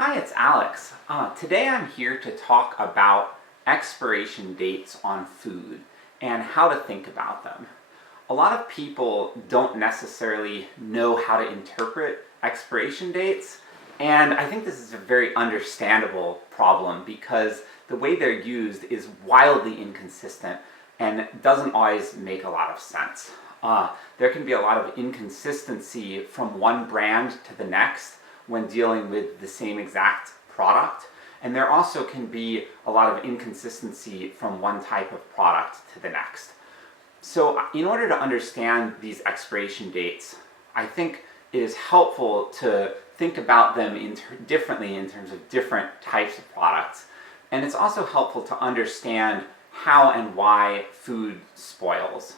Hi, it's Alex. Today I'm here to talk about expiration dates on food and how to think about them. A lot of people don't necessarily know how to interpret expiration dates, and I think this is a very understandable problem because the way they're used is wildly inconsistent and doesn't always make a lot of sense. There can be a lot of inconsistency from one brand to the next when dealing with the same exact product, and there also can be a lot of inconsistency from one type of product to the next. So in order to understand these expiration dates, I think it is helpful to think about them differently in terms of different types of products. And it's also helpful to understand how and why food spoils.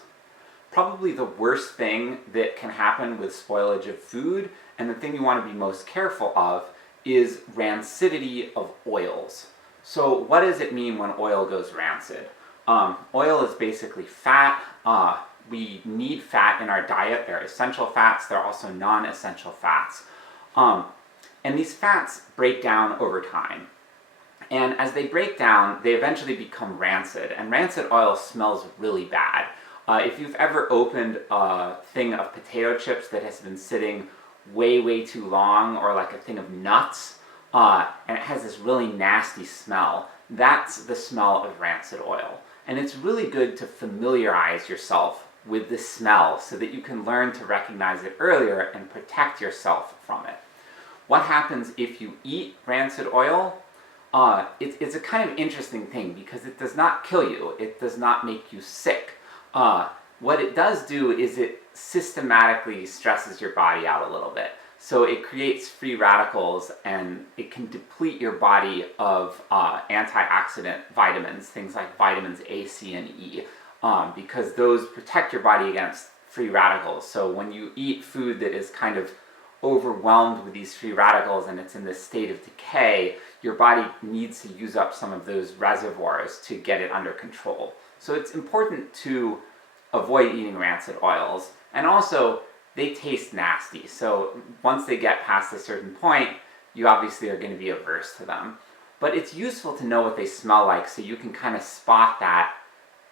Probably the worst thing that can happen with spoilage of food, and the thing you want to be most careful of, is rancidity of oils. So what does it mean when oil goes rancid? Oil is basically fat. We need fat in our diet. There are essential fats, there are also non-essential fats. And these fats break down over time. And as they break down, they eventually become rancid, and rancid oil smells really bad. If you've ever opened a thing of potato chips that has been sitting way too long, or like a thing of nuts, and it has this really nasty smell, that's the smell of rancid oil. And it's really good to familiarize yourself with this smell so that you can learn to recognize it earlier and protect yourself from it. What happens if you eat rancid oil? It's a kind of interesting thing because it does not kill you, it does not make you sick. What it does do is it systematically stresses your body out a little bit. So it creates free radicals, and it can deplete your body of antioxidant vitamins, things like vitamins A, C, and E, because those protect your body against free radicals. So when you eat food that is kind of overwhelmed with these free radicals and it's in this state of decay, your body needs to use up some of those reservoirs to get it under control. So it's important to avoid eating rancid oils, and also they taste nasty, so once they get past a certain point, you obviously are going to be averse to them. But it's useful to know what they smell like so you can kind of spot that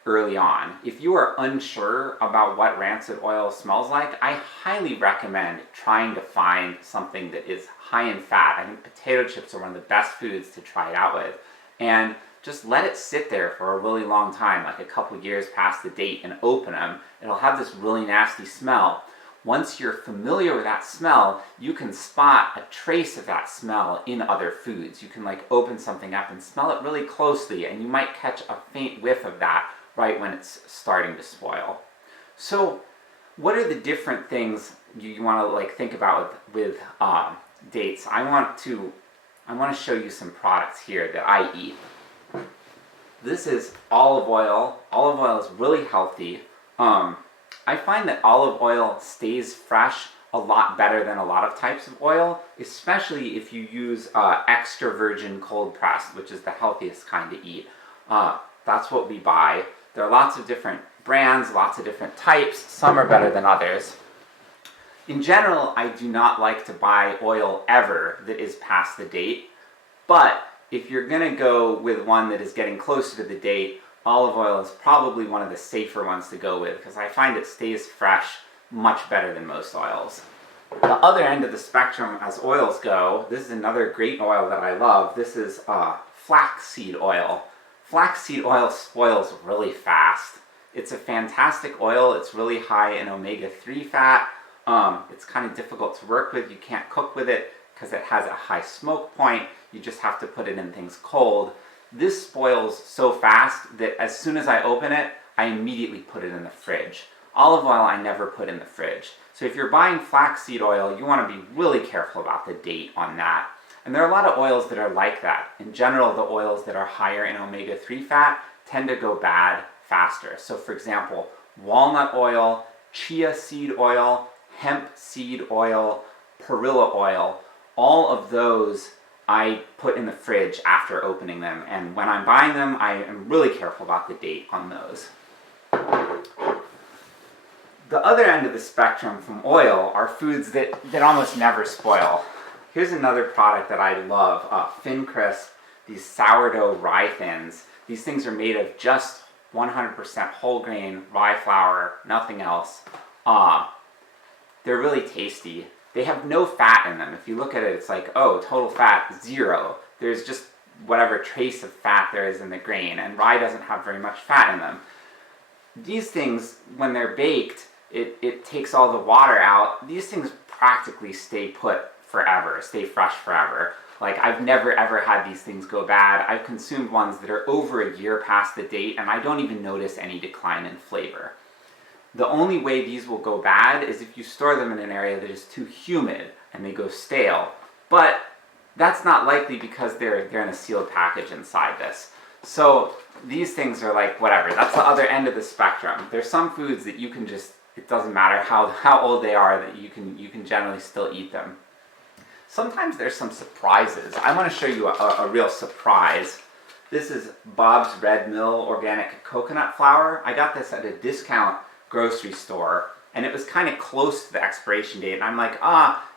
early on. If you are unsure about what rancid oil smells like, I highly recommend trying to find something that is high in fat. I think potato chips are one of the best foods to try it out with. And just let it sit there for a really long time, like a couple years past the date, and open them. It'll have this really nasty smell. Once you're familiar with that smell, you can spot a trace of that smell in other foods. You can open something up and smell it really closely, and you might catch a faint whiff of that right when it's starting to spoil. So what are the different things you want to think about with dates? I want to show you some products here that I eat. This is olive oil. Olive oil is really healthy. I find that olive oil stays fresh a lot better than a lot of types of oil, especially if you use extra virgin cold pressed, which is the healthiest kind to eat. That's what we buy. There are lots of different brands, lots of different types. Some are better than others. In general, I do not like to buy oil ever that is past the date, but if you're going to go with one that is getting closer to the date, olive oil is probably one of the safer ones to go with because I find it stays fresh much better than most oils. The other end of the spectrum as oils go, this is another great oil that I love. This is flaxseed oil. Flaxseed oil spoils really fast. It's a fantastic oil. It's really high in omega-3 fat. It's kind of difficult to work with. You can't cook with it because it has a high smoke point. You just have to put it in things cold. This spoils so fast that as soon as I open it, I immediately put it in the fridge. Olive oil I never put in the fridge. So if you're buying flaxseed oil, you want to be really careful about the date on that. And there are a lot of oils that are like that. In general, the oils that are higher in omega-3 fat tend to go bad faster. So for example, walnut oil, chia seed oil, hemp seed oil, perilla oil, all of those I put in the fridge after opening them, and when I'm buying them, I am really careful about the date on those. The other end of the spectrum from oil are foods that almost never spoil. Here's another product that I love, Fincrisp, these sourdough rye thins. These things are made of just 100% whole grain rye flour, nothing else. They're really tasty. They have no fat in them. If you look at it, it's like, oh, total fat, 0. There's just whatever trace of fat there is in the grain, and rye doesn't have very much fat in them. These things, when they're baked, it takes all the water out. These things practically stay put forever, stay fresh forever. Like, I've never ever had these things go bad. I've consumed ones that are over a year past the date, and I don't even notice any decline in flavor. The only way these will go bad is if you store them in an area that is too humid and they go stale. But that's not likely because they're in a sealed package inside this. So these things are like, whatever, that's the other end of the spectrum. There's some foods that you can just, it doesn't matter how old they are, that you can generally still eat them. Sometimes there's some surprises. I want to show you a real surprise. This is Bob's Red Mill organic coconut flour. I got this at a discount grocery store, and it was kind of close to the expiration date, and I'm like,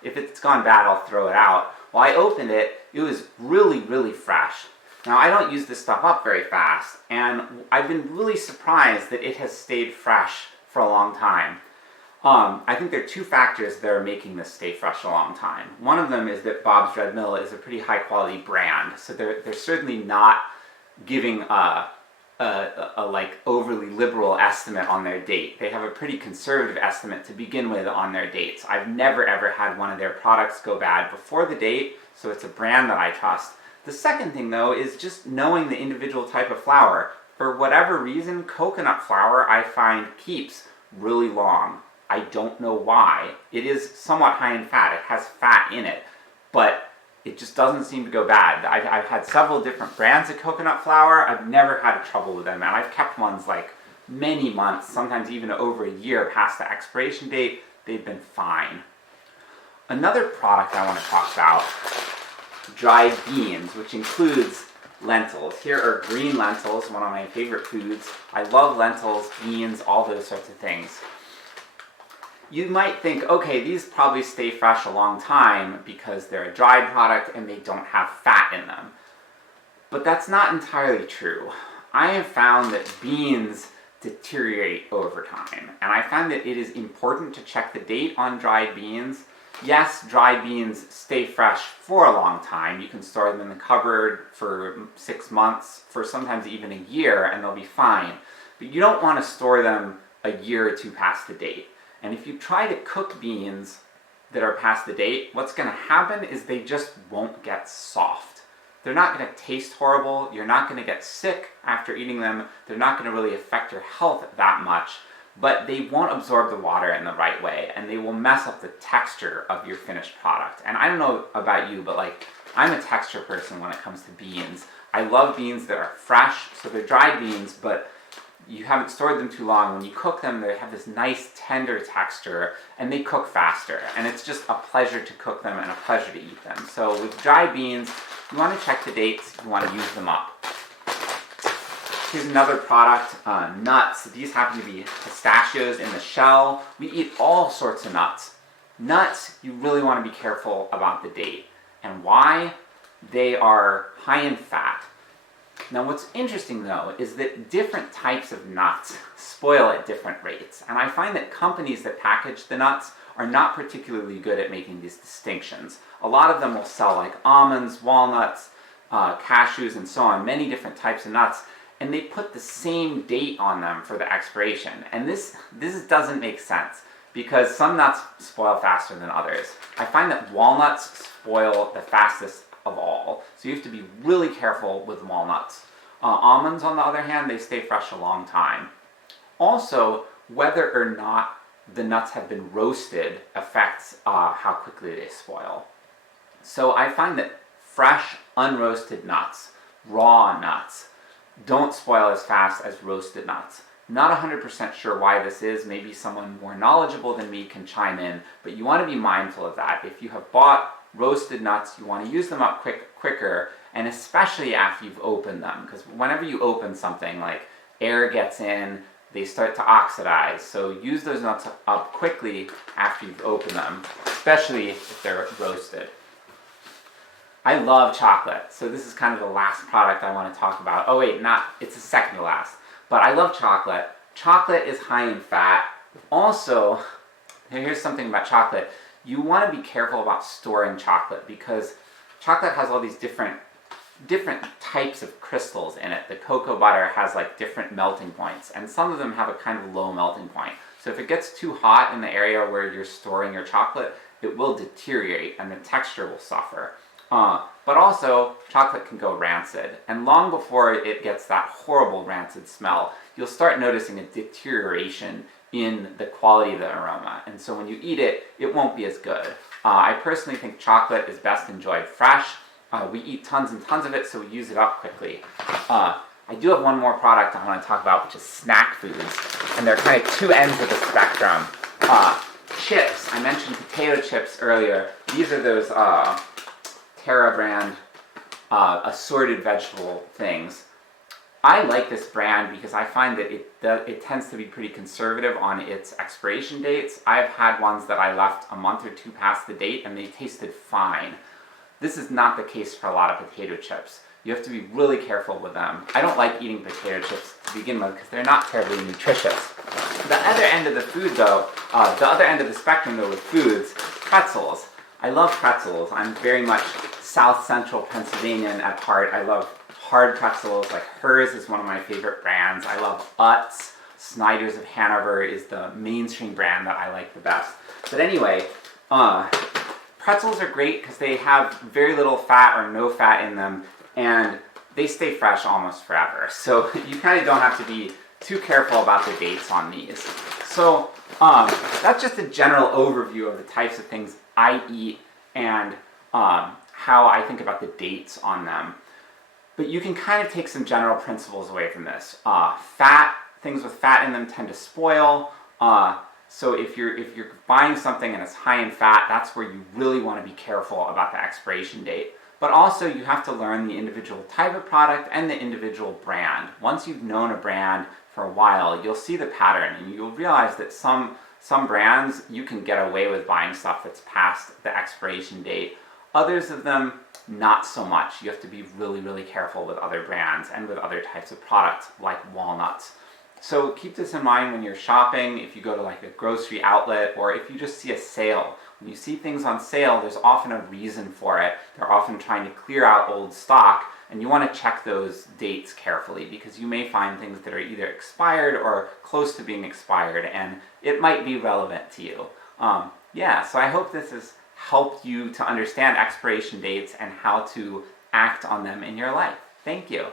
if it's gone bad, I'll throw it out. Well, I opened it, it was really, really fresh. Now, I don't use this stuff up very fast, and I've been really surprised that it has stayed fresh for a long time. I think there are 2 factors that are making this stay fresh a long time. One of them is that Bob's Red Mill is a pretty high quality brand, so they're certainly not giving a like overly liberal estimate on their date. They have a pretty conservative estimate to begin with on their dates. I've never ever had one of their products go bad before the date, so it's a brand that I trust. The second thing, though, is just knowing the individual type of flour. For whatever reason, coconut flour I find keeps really long. I don't know why. It is somewhat high in fat. It has fat in it, but it just doesn't seem to go bad. I've had several different brands of coconut flour. I've never had trouble with them, and I've kept ones like many months, sometimes even over a year past the expiration date. They've been fine. Another product I want to talk about, dried beans, which includes lentils. Here are green lentils, one of my favorite foods. I love lentils, beans, all those sorts of things. You might think, okay, these probably stay fresh a long time because they're a dried product and they don't have fat in them. But that's not entirely true. I have found that beans deteriorate over time, and I find that it is important to check the date on dried beans. Yes, dried beans stay fresh for a long time. You can store them in the cupboard for 6 months, for sometimes even a year, and they'll be fine. But you don't want to store them a year or 2 past the date. And if you try to cook beans that are past the date, what's going to happen is they just won't get soft. They're not going to taste horrible, you're not going to get sick after eating them, they're not going to really affect your health that much, but they won't absorb the water in the right way, and they will mess up the texture of your finished product. And I don't know about you, but like, I'm a texture person when it comes to beans. I love beans that are fresh, so they're dried beans, but you haven't stored them too long. When you cook them, they have this nice tender texture, and they cook faster. And it's just a pleasure to cook them and a pleasure to eat them. So with dried beans, you want to check the dates, you want to use them up. Here's another product, nuts. These happen to be pistachios in the shell. We eat all sorts of nuts. Nuts, you really want to be careful about the date. And why? They are high in fat. Now what's interesting though is that different types of nuts spoil at different rates, and I find that companies that package the nuts are not particularly good at making these distinctions. A lot of them will sell like almonds, walnuts, cashews, and so on, many different types of nuts, and they put the same date on them for the expiration. And this doesn't make sense, because some nuts spoil faster than others. I find that walnuts spoil the fastest of all, so you have to be really careful with walnuts. Almonds, on the other hand, they stay fresh a long time. Also, whether or not the nuts have been roasted affects how quickly they spoil. So I find that fresh, unroasted nuts, raw nuts, don't spoil as fast as roasted nuts. Not 100% sure why this is. Maybe someone more knowledgeable than me can chime in, but you want to be mindful of that. If you have bought roasted nuts, you want to use them up quicker, and especially after you've opened them, because whenever you open something, like, air gets in, they start to oxidize. So use those nuts up quickly after you've opened them, especially if they're roasted. I love chocolate, so this is kind of the last product I want to talk about. Oh wait, it's the second to last. But I love chocolate. Chocolate is high in fat. Also, here's something about chocolate. You want to be careful about storing chocolate because chocolate has all these different types of crystals in it. The cocoa butter has like different melting points, and some of them have a kind of low melting point. So if it gets too hot in the area where you're storing your chocolate, it will deteriorate and the texture will suffer. But also, chocolate can go rancid, and long before it gets that horrible rancid smell, you'll start noticing a deterioration in the quality of the aroma, and so when you eat it, it won't be as good. I personally think chocolate is best enjoyed fresh. We eat tons and tons of it, so we use it up quickly. I do have one more product I want to talk about, which is snack foods, and they're kind of two ends of the spectrum. Chips, I mentioned potato chips earlier. These are those Terra brand assorted vegetable things. I like this brand because I find that it tends to be pretty conservative on its expiration dates. I've had ones that I left a month or two past the date and they tasted fine. This is not the case for a lot of potato chips. You have to be really careful with them. I don't like eating potato chips to begin with because they're not terribly nutritious. The other end of the food though, the other end of the spectrum though with foods, pretzels. I love pretzels. I'm very much South Central Pennsylvanian at heart. I love hard pretzels, like Hers is one of my favorite brands. I love Utz. Snyder's of Hanover is the mainstream brand that I like the best. But anyway, pretzels are great because they have very little fat or no fat in them, and they stay fresh almost forever. So you kind of don't have to be too careful about the dates on these. So that's just a general overview of the types of things I eat and how I think about the dates on them. But you can kind of take some general principles away from this. Things with fat in them tend to spoil. So if you're buying something and it's high in fat, that's where you really want to be careful about the expiration date. But also you have to learn the individual type of product and the individual brand. Once you've known a brand for a while, you'll see the pattern and you'll realize that some brands you can get away with buying stuff that's past the expiration date. Others of them, not so much. You have to be really, really careful with other brands and with other types of products like walnuts. So keep this in mind when you're shopping, if you go to like a grocery outlet, or if you just see a sale. When you see things on sale, there's often a reason for it. They're often trying to clear out old stock, and you want to check those dates carefully because you may find things that are either expired or close to being expired, and it might be relevant to you. So I hope this has helped you to understand expiration dates and how to act on them in your life. Thank you.